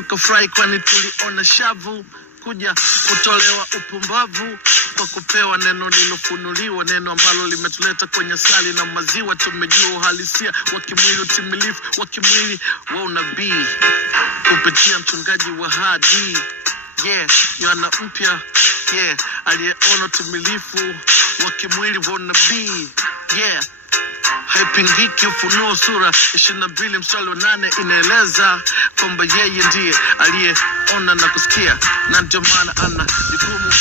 Tukafurahi kwani tuliona shavu kuja kutolewa upumbavu kwa kupewa neno lilofunuliwa, neno ambalo limetuleta kwenye sali na maziwa. Tumejua uhalisia wa kimwili, utimilifu wa kimwili wa unabii kupitia mchungaji wa hadi Yohana mpya aliyeona utimilifu wa kimwili wa unabii haipingiki. Ufunuo sura 22 mstari wa 8 inaeleza kwamba yeye ndiye aliyeona na kusikia, na ndio maana ana jukumu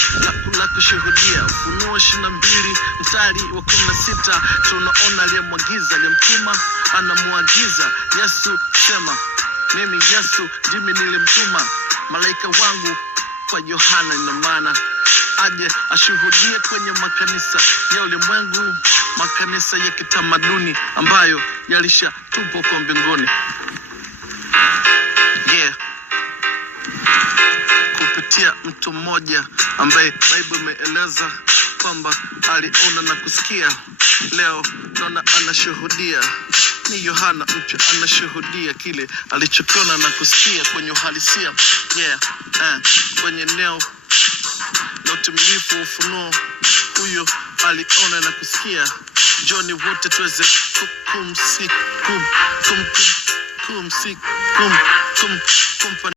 la kushuhudia. Ufunuo 22 mstari wa 16 tunaona aliyemwagiza, aliyemtuma, anamuagiza Yesu sema, mimi Yesu ndimi nilimtuma malaika wangu kwa Yohana. Ina maana aje ashuhudie kwenye makanisa ya ulimwengu, makanisa ya kitamaduni ambayo yalishatupwa kwa mbinguni. Kupitia mtu mmoja ambaye Biblia imeeleza kwamba aliona na kusikia, leo naona anashuhudia. Ni Yohana mpya anashuhudia kile alichokiona na kusikia kwenye uhalisia kwenye eneo na utimilifu wa ufunuo. Huyo aliona na kusikia. Joni wote tuweze kumsikia